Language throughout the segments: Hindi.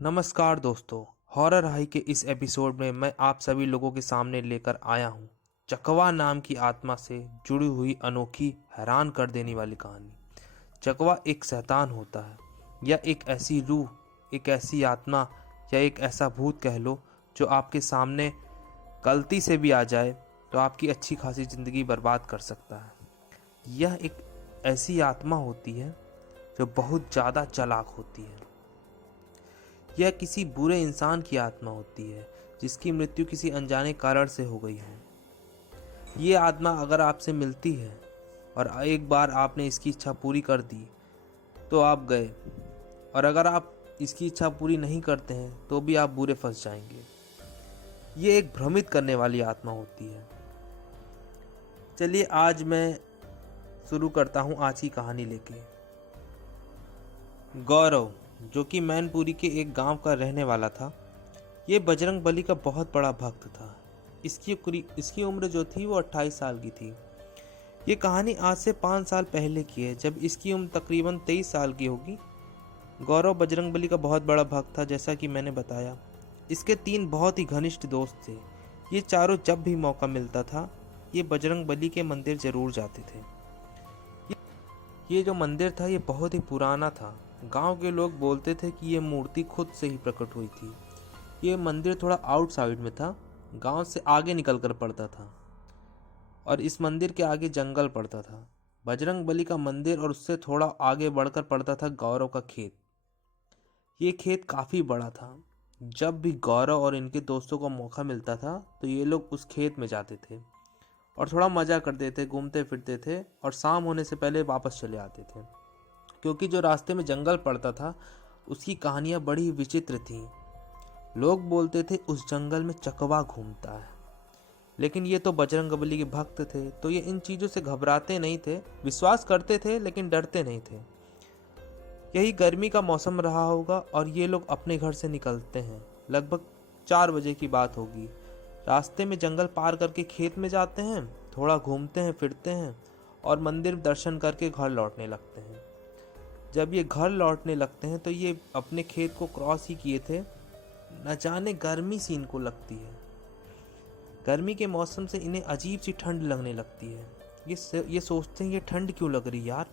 नमस्कार दोस्तों। हॉरर हाई के इस एपिसोड में मैं आप सभी लोगों के सामने लेकर आया हूँ चकवा नाम की आत्मा से जुड़ी हुई अनोखी हैरान कर देने वाली कहानी। चकवा एक शैतान होता है या एक ऐसी रूह, एक ऐसी आत्मा या एक ऐसा भूत कह लो जो आपके सामने गलती से भी आ जाए तो आपकी अच्छी खासी ज़िंदगी बर्बाद कर सकता है। यह एक ऐसी आत्मा होती है जो बहुत ज़्यादा चालाक होती है। यह किसी बुरे इंसान की आत्मा होती है जिसकी मृत्यु किसी अनजाने कारण से हो गई हो। ये आत्मा अगर आपसे मिलती है और एक बार आपने इसकी इच्छा पूरी कर दी तो आप गए, और अगर आप इसकी इच्छा पूरी नहीं करते हैं तो भी आप बुरे फंस जाएंगे। ये एक भ्रमित करने वाली आत्मा होती है। चलिए आज मैं शुरू करता हूँ आज की कहानी लेके। गौरव, जो कि मैनपुरी के एक गांव का रहने वाला था, ये बजरंग बली का बहुत बड़ा भक्त था। इसकी उम्र जो थी वो 28 साल की थी। ये कहानी आज से 5 साल पहले की है, जब इसकी उम्र तकरीबन 23 साल की होगी। गौरव बजरंग बली का बहुत बड़ा भक्त था, जैसा कि मैंने बताया। इसके 3 बहुत ही घनिष्ठ दोस्त थे। ये चारों जब भी मौका मिलता था ये बजरंग बली के मंदिर जरूर जाते थे। ये जो मंदिर था ये बहुत ही पुराना था। गांव के लोग बोलते थे कि ये मूर्ति खुद से ही प्रकट हुई थी। ये मंदिर थोड़ा आउटसाइड में था, गांव से आगे निकल कर पड़ता था, और इस मंदिर के आगे जंगल पड़ता था। बजरंग बली का मंदिर और उससे थोड़ा आगे बढ़कर पड़ता था गौरव का खेत। ये खेत काफ़ी बड़ा था। जब भी गौरव और इनके दोस्तों को मौका मिलता था तो ये लोग उस खेत में जाते थे और थोड़ा मज़ा करते थे, घूमते फिरते थे, और शाम होने से पहले वापस चले आते थे। क्योंकि जो रास्ते में जंगल पड़ता था उसकी कहानियाँ बड़ी विचित्र थीं। लोग बोलते थे उस जंगल में चकवा घूमता है, लेकिन ये तो बजरंग बली के भक्त थे तो ये इन चीज़ों से घबराते नहीं थे, विश्वास करते थे लेकिन डरते नहीं थे। यही गर्मी का मौसम रहा होगा और ये लोग अपने घर से निकलते हैं। लगभग 4 बजे की बात होगी। रास्ते में जंगल पार करके खेत में जाते हैं, थोड़ा घूमते हैं फिरते हैं और मंदिर दर्शन करके घर लौटने लगते हैं। जब ये घर लौटने लगते हैं तो ये अपने खेत को क्रॉस ही किए थे। न जाने गर्मी सी इनको लगती है। गर्मी के मौसम से इन्हें अजीब सी ठंड लगने लगती है। ये सोचते हैं ये ठंड क्यों लग रही यार,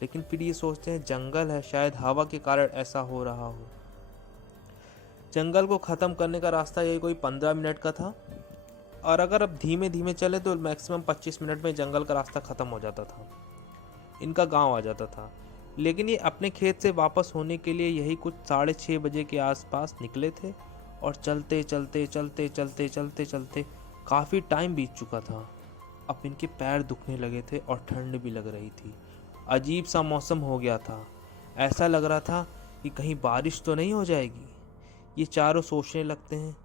लेकिन फिर ये सोचते हैं जंगल है, शायद हवा के कारण ऐसा हो रहा हो। जंगल को ख़त्म करने का रास्ता ये कोई 15 मिनट का था, और अगर अब धीमे धीमे चले तो मैक्सिमम 25 मिनट में जंगल का रास्ता ख़त्म हो जाता था, इनका गांव आ जाता था। लेकिन ये अपने खेत से वापस होने के लिए यही कुछ 6:30 बजे के आसपास निकले थे, और चलते चलते चलते चलते चलते चलते काफ़ी टाइम बीत चुका था। अब इनके पैर दुखने लगे थे और ठंड भी लग रही थी। अजीब सा मौसम हो गया था। ऐसा लग रहा था कि कहीं बारिश तो नहीं हो जाएगी। ये चारों सोचने लगते हैं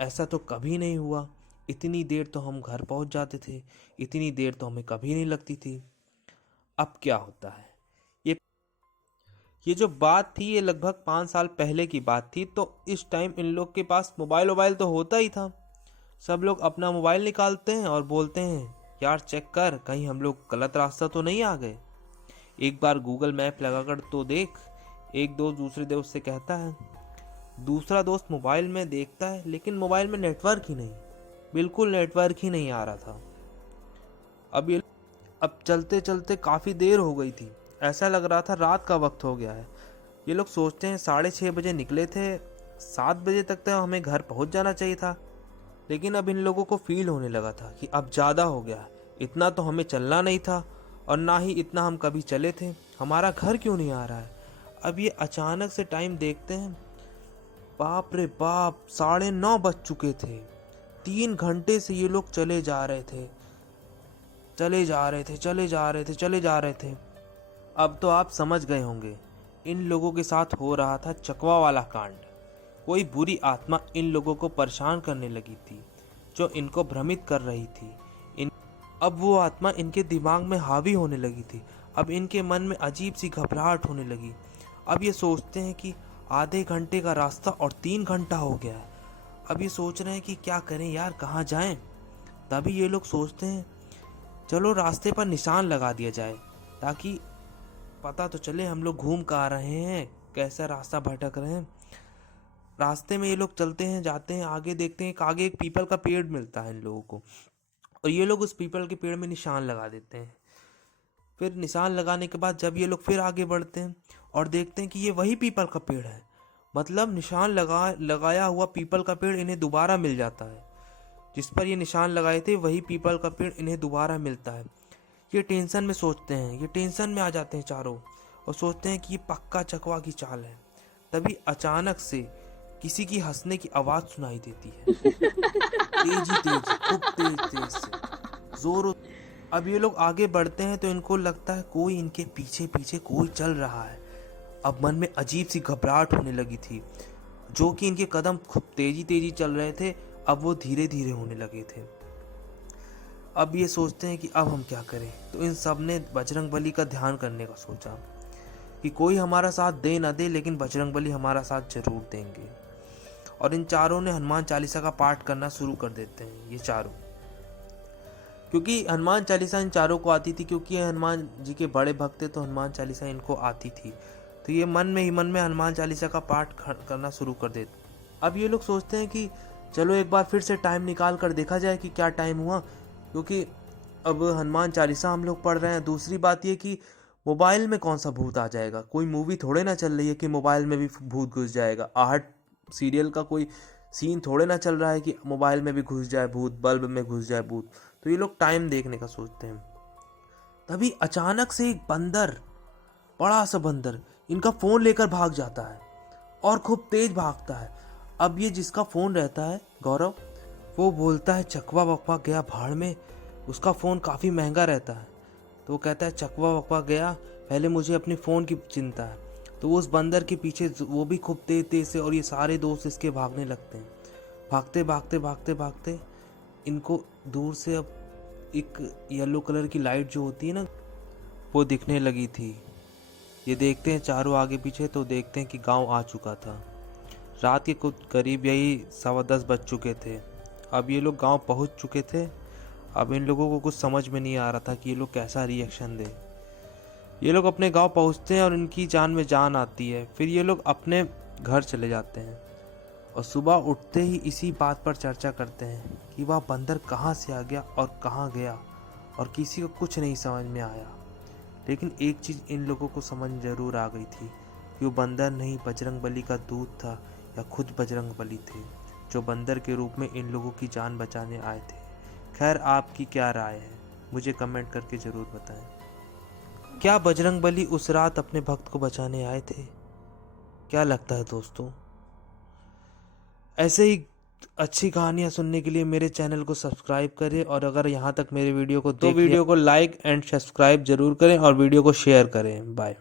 ऐसा तो कभी नहीं हुआ, इतनी देर तो हम घर पहुंच जाते थे, इतनी देर तो हमें कभी नहीं लगती थी। अब क्या होता है? ये जो बात थी ये लगभग 5 साल पहले की बात थी। तो इस टाइम इन लोग के पास मोबाइल तो होता ही था। सब लोग अपना मोबाइल निकालते हैं और बोलते हैं यार चेक कर, कहीं हम लोग गलत रास्ता तो नहीं आ गए, एक बार गूगल मैप लगाकर तो देख। एक दोस्त दूसरे दोस्त से कहता है। दूसरा दोस्त मोबाइल में देखता है लेकिन मोबाइल में नेटवर्क ही नहीं, बिल्कुल नेटवर्क ही नहीं आ रहा था। अब चलते चलते काफ़ी देर हो गई थी। ऐसा लग रहा था रात का वक्त हो गया है। ये लोग सोचते हैं 6:30 बजे निकले थे, 7 बजे तक तो हमें घर पहुंच जाना चाहिए था। लेकिन अब इन लोगों को फील होने लगा था कि अब ज़्यादा हो गया, इतना तो हमें चलना नहीं था, और ना ही इतना हम कभी चले थे। हमारा घर क्यों नहीं आ रहा है? अब ये अचानक से टाइम देखते हैं, बाप रे बाप, 9:30 बज चुके थे। 3 घंटे से ये लोग चले जा रहे थे, चले जा रहे थे, चले जा रहे थे, चले जा रहे थे। अब तो आप समझ गए होंगे इन लोगों के साथ हो रहा था चकवा वाला कांड। कोई बुरी आत्मा इन लोगों को परेशान करने लगी थी, जो इनको भ्रमित कर रही थी। अब वो आत्मा इनके दिमाग में हावी होने लगी थी। अब इनके मन में अजीब सी घबराहट होने लगी। अब ये सोचते हैं कि आधे घंटे का रास्ता और 3 घंटा हो गया है। अब ये सोच रहे हैं कि क्या करें यार, कहाँ जाएं। तभी ये लोग सोचते हैं चलो रास्ते पर निशान लगा दिया जाए, ताकि पता तो चले हम लोग घूम कहाँ रहे हैं, कैसा रास्ता भटक रहे हैं। रास्ते में ये लोग चलते हैं, जाते हैं, आगे देखते हैं आगे एक पीपल का पेड़ मिलता है इन लोगों को, और ये लोग उस पीपल के पेड़ में निशान लगा देते हैं। फिर निशान लगाने के बाद जब ये लोग फिर आगे बढ़ते हैं और देखते हैं कि ये वही पीपल का पेड़ है, मतलब निशान लगाया हुआ पीपल का पेड़ इन्हें दोबारा मिल जाता है। जिस पर ये निशान लगाए थे वही पीपल का पेड़ इन्हें दोबारा मिलता है। ये टेंशन में सोचते हैं, ये टेंशन में आ जाते हैं चारों, और सोचते हैं कि ये पक्का चकवा की चाल है। तभी अचानक से किसी की हंसने की आवाज़ सुनाई देती है, तेजी तेजी, खूब तेज तेज से, जोरों। अब ये लोग आगे बढ़ते हैं तो इनको लगता है कोई इनके पीछे पीछे कोई चल रहा है। अब मन में अजीब सी घबराहट होने लगी थी। जो कि इनके कदम खूब तेजी तेजी चल रहे थे, अब वो धीरे धीरे होने लगे थे। अब ये सोचते हैं कि अब हम क्या करें। तो इन सब ने बजरंगबली का ध्यान करने का सोचा कि कोई हमारा साथ दे ना दे, लेकिन बजरंगबली हमारा साथ जरूर देंगे। और इन चारों ने हनुमान चालीसा का पाठ करना शुरू कर देते हैं, ये चारों। क्योंकि हनुमान चालीसा इन चारों को आती थी, क्योंकि ये हनुमान जी के बड़े भक्त थे, तो हनुमान चालीसा इनको आती थी। तो ये मन में हनुमान चालीसा का पाठ करना शुरू कर देते। अब ये लोग सोचते हैं कि चलो एक बार फिर से टाइम निकाल कर देखा जाए कि क्या टाइम हुआ, क्योंकि अब हनुमान चालीसा हम लोग पढ़ रहे हैं। दूसरी बात ये कि मोबाइल में कौन सा भूत आ जाएगा, कोई मूवी थोड़े ना चल रही है कि मोबाइल में भी भूत घुस जाएगा। आहट सीरियल का कोई सीन थोड़े ना चल रहा है कि मोबाइल में भी घुस जाए भूत, बल्ब में घुस जाए भूत। तो ये लोग टाइम देखने का सोचते हैं। तभी अचानक से एक बंदर, बड़ा सा बंदर, इनका फ़ोन लेकर भाग जाता है और खूब तेज भागता है। अब ये जिसका फ़ोन रहता है गौरव, वो बोलता है चकवा वकवा गया भाड़ में, उसका फ़ोन काफ़ी महंगा रहता है। तो वो कहता है चकवा वकवा गया, पहले मुझे अपने फ़ोन की चिंता है। तो वो उस बंदर के पीछे वो भी खूब तेज तेज से, और ये सारे दोस्त इसके भागने लगते हैं। भागते भागते भागते भागते इनको दूर से अब एक येलो कलर की लाइट जो होती है ना, वो दिखने लगी थी। ये देखते हैं चारों आगे पीछे, तो देखते हैं कि गांव आ चुका था। रात के कुछ करीब यही 10:15 बज चुके थे। अब ये लोग गांव पहुंच चुके थे। अब इन लोगों को कुछ समझ में नहीं आ रहा था कि ये लोग कैसा रिएक्शन दे। ये लोग अपने गांव पहुंचते हैं और इनकी जान में जान आती है। फिर ये लोग अपने घर चले जाते हैं और सुबह उठते ही इसी बात पर चर्चा करते हैं कि वह बंदर कहाँ से आ गया और कहाँ गया, और किसी को कुछ नहीं समझ में आया। लेकिन एक चीज़ इन लोगों को समझ जरूर आ गई थी कि वो बंदर नहीं, बजरंगबली का दूत था, या खुद बजरंगबली थे, जो बंदर के रूप में इन लोगों की जान बचाने आए थे। खैर, आपकी क्या राय है, मुझे कमेंट करके ज़रूर बताएं। क्या बजरंगबली उस रात अपने भक्त को बचाने आए थे? क्या लगता है दोस्तों? ऐसे ही अच्छी कहानियाँ सुनने के लिए मेरे चैनल को सब्सक्राइब करें, और अगर यहाँ तक मेरे वीडियो को वीडियो को लाइक एंड सब्सक्राइब जरूर करें और वीडियो को शेयर करें। बाय।